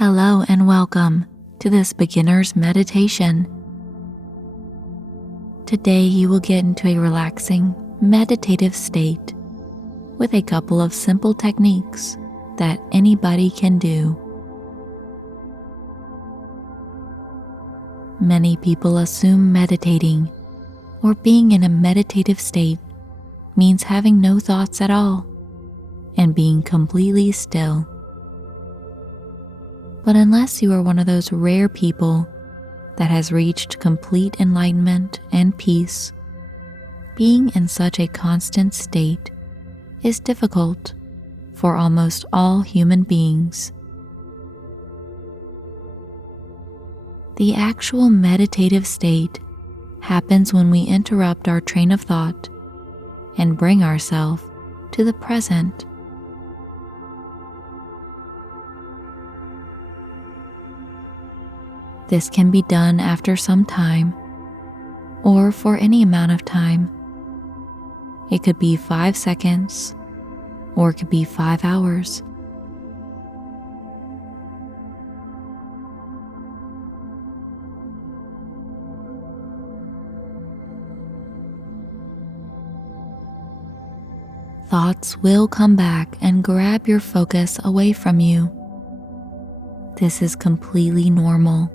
Hello and welcome to this beginner's meditation. Today you will get into a relaxing, meditative state with a couple of simple techniques that anybody can do. Many people assume meditating or being in a meditative state means having no thoughts at all and being completely still. But unless you are one of those rare people that has reached complete enlightenment and peace, being in such a constant state is difficult for almost all human beings. The actual meditative state happens when we interrupt our train of thought and bring ourselves to the present. This can be done after some time or for any amount of time. It could be 5 seconds or it could be 5 hours. Thoughts will come back and grab your focus away from you. This is completely normal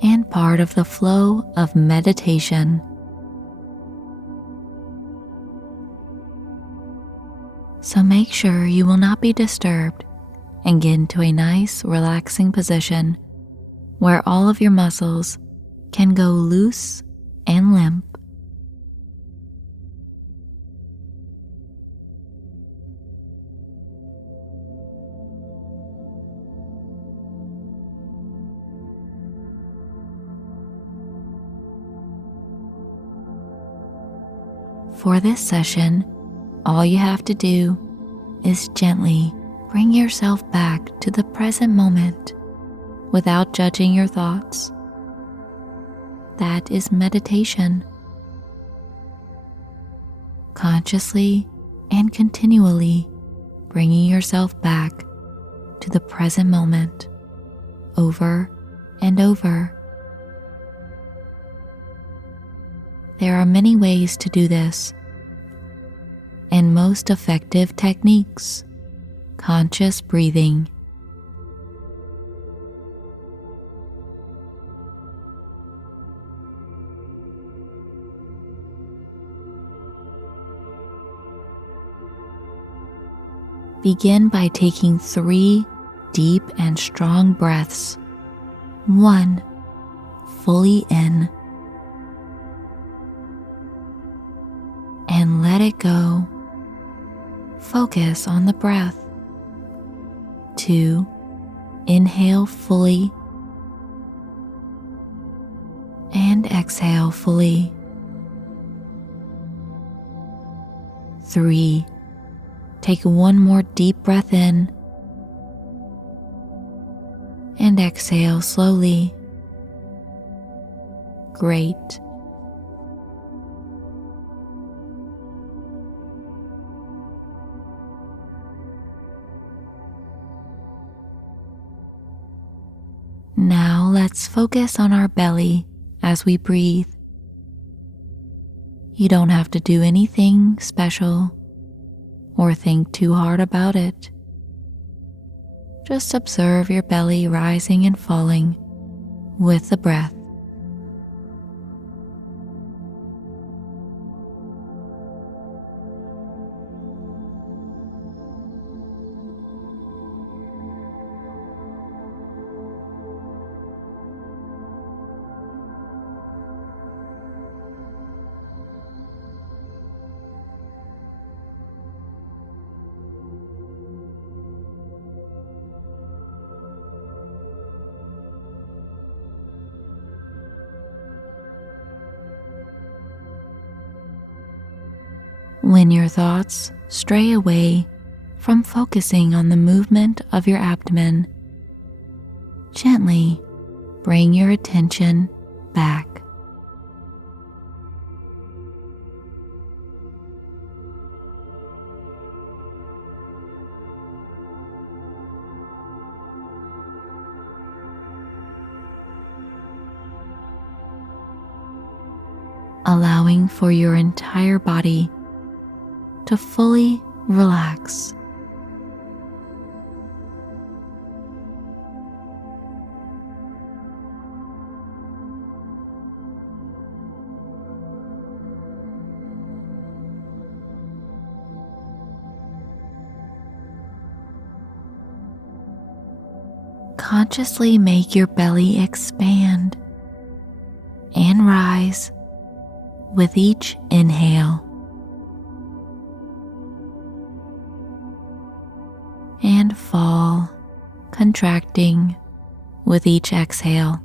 and part of the flow of meditation. So make sure you will not be disturbed and get into a nice, relaxing position where all of your muscles can go loose and limp. For this session, all you have to do is gently bring yourself back to the present moment without judging your thoughts. That is meditation. Consciously and continually bringing yourself back to the present moment over and over. There are many ways to do this, and most effective techniques, conscious breathing. Begin by taking 3 deep and strong breaths. 1, fully in, and let it go. Focus on the breath. 2, inhale fully and exhale fully. 3, take one more deep breath in and exhale slowly. Great. Now let's focus on our belly as we breathe. You don't have to do anything special or think too hard about it. Just observe your belly rising and falling with the breath. When your thoughts stray away from focusing on the movement of your abdomen, gently bring your attention back. allowing for your entire body to fully relax. Consciously make your belly expand and rise with each inhale, and fall, contracting with each exhale.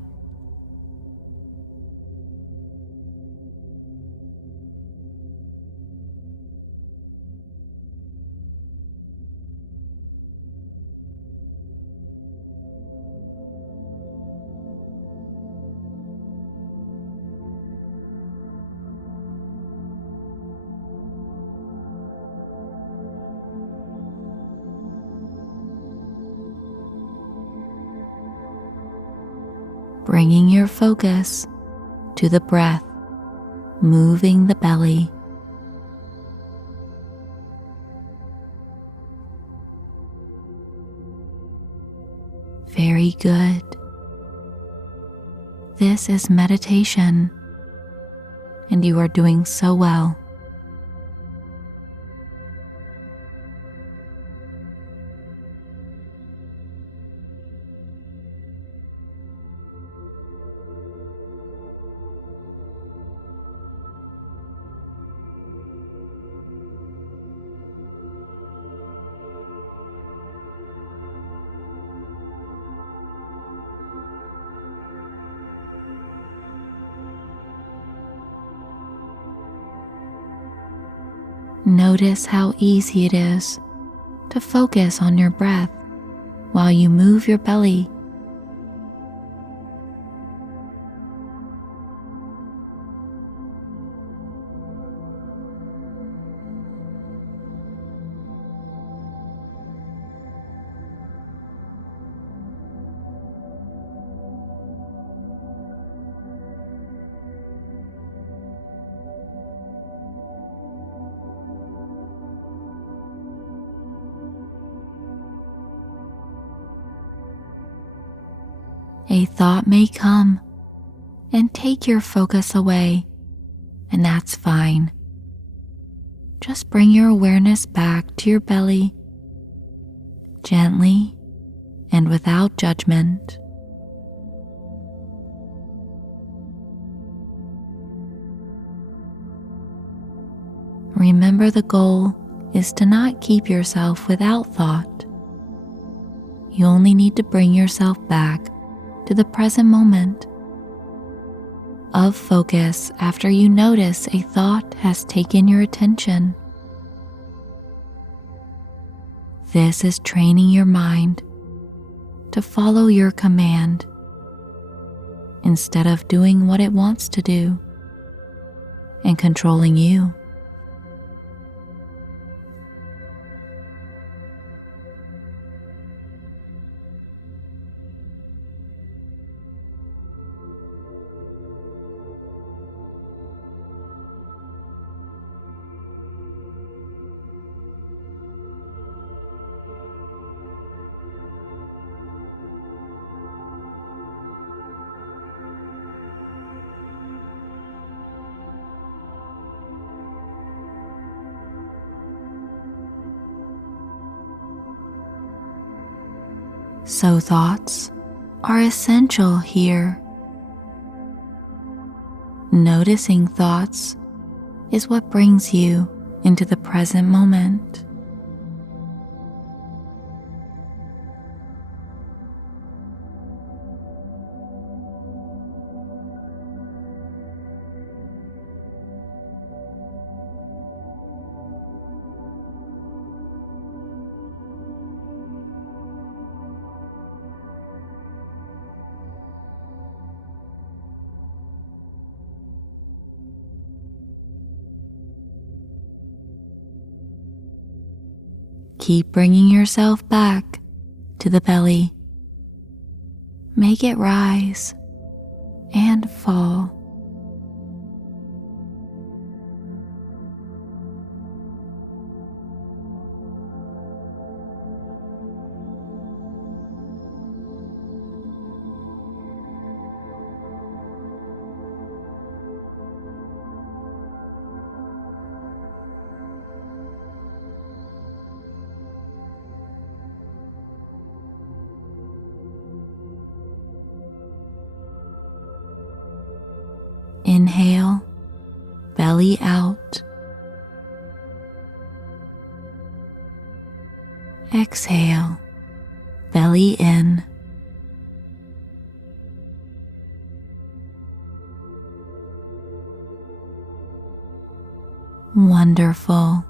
Bringing your focus to the breath, moving the belly. Very good. This is meditation, and you are doing so well. Notice how easy it is to focus on your breath while you move your belly. A thought may come and take your focus away, and that's fine. Just bring your awareness back to your belly, gently and without judgment. Remember, the goal is to not keep yourself without thought. You only need to bring yourself back to the present moment of focus after you notice a thought has taken your attention. This is training your mind to follow your command instead of doing what it wants to do and controlling you. So thoughts are essential here. Noticing thoughts is what brings you into the present moment. Keep bringing yourself back to the belly. Make it rise and fall. Inhale, belly out. Exhale, belly in. Wonderful.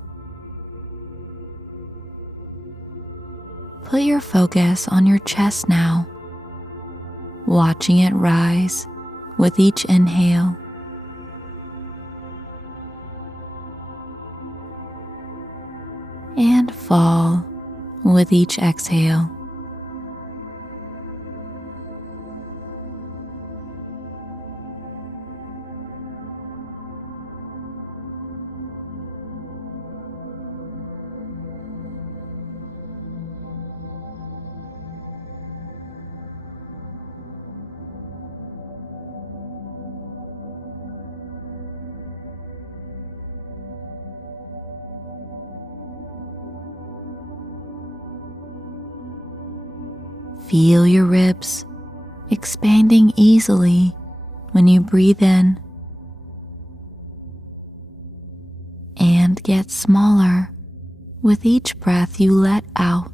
Put your focus on your chest now, watching it rise with each inhale. And fall with each exhale. Feel your ribs expanding easily when you breathe in, and get smaller with each breath you let out.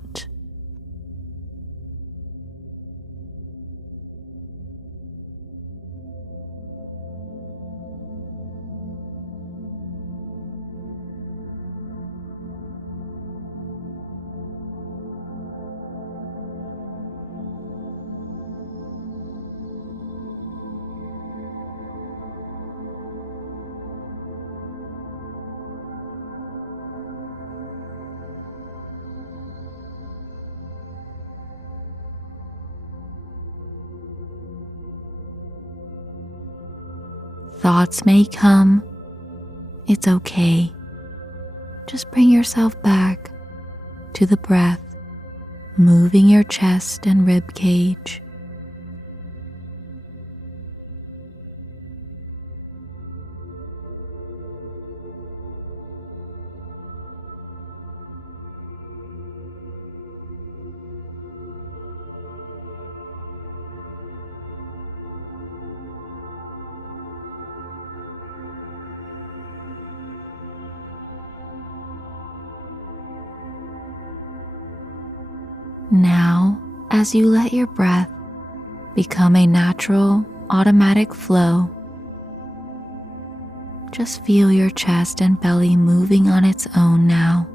Thoughts may come. It's okay. Just bring yourself back to the breath, moving your chest and rib cage. Now, as you let your breath become a natural, automatic flow, just feel your chest and belly moving on its own now.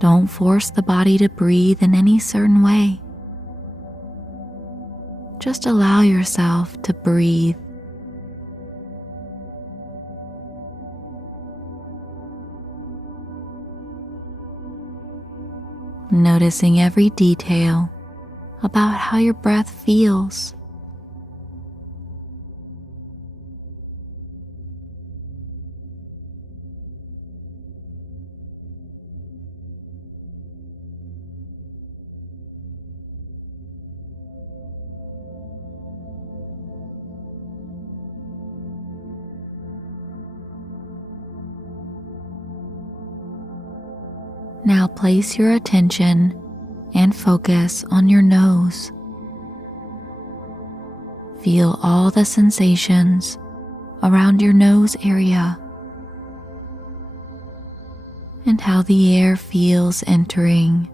Don't force the body to breathe in any certain way. Just allow yourself to breathe. Noticing every detail about how your breath feels. Now place your attention and focus on your nose. Feel all the sensations around your nose area and how the air feels entering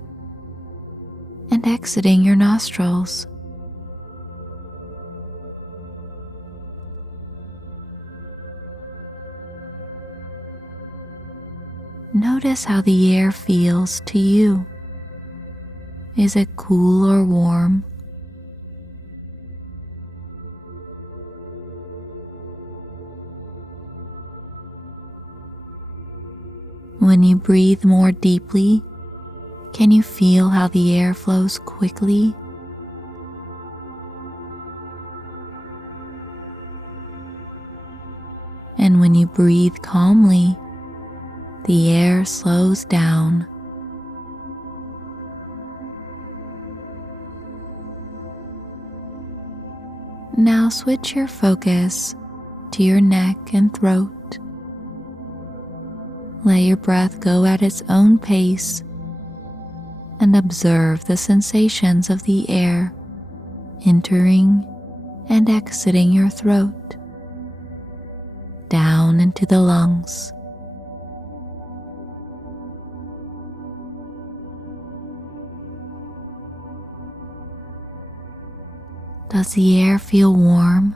and exiting your nostrils. Notice how the air feels to you. Is it cool or warm? When you breathe more deeply, can you feel how the air flows quickly? And when you breathe calmly, the air slows down. Now switch your focus to your neck and throat. Let your breath go at its own pace and observe the sensations of the air entering and exiting your throat, down into the lungs. Does the air feel warm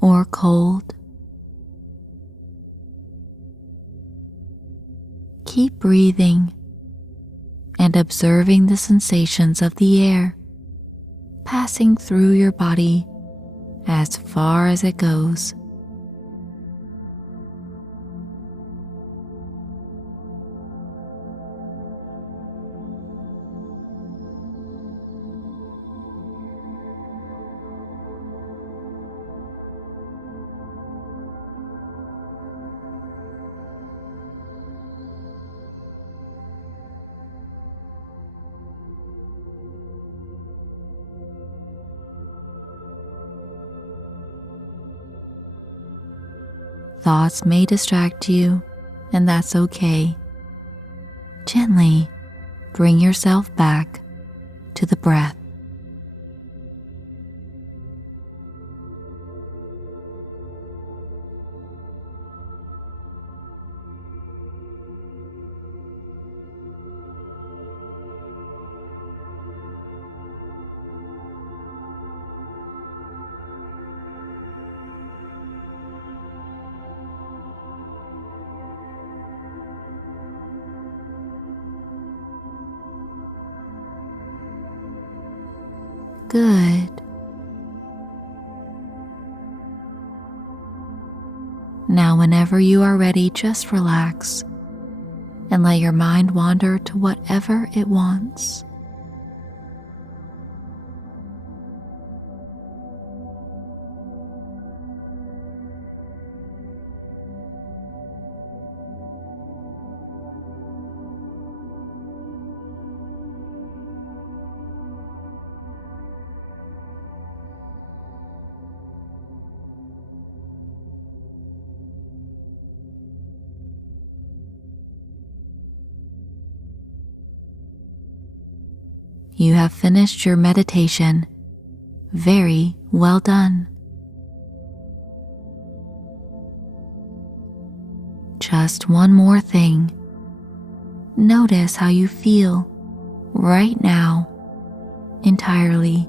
or cold? Keep breathing and observing the sensations of the air passing through your body as far as it goes. Thoughts may distract you, and that's okay. Gently bring yourself back to the breath. Good. Now, whenever you are ready, just relax and let your mind wander to whatever it wants. You have finished your meditation. Very well done. Just one more thing. Notice how you feel right now entirely.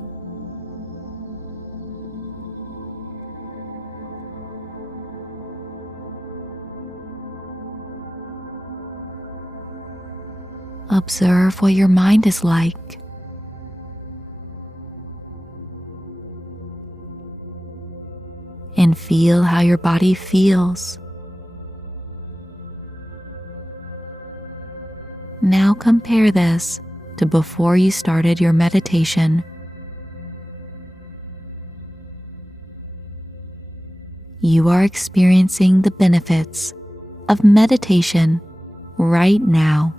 Observe what your mind is like. And feel how your body feels. Now compare this to before you started your meditation. You are experiencing the benefits of meditation right now.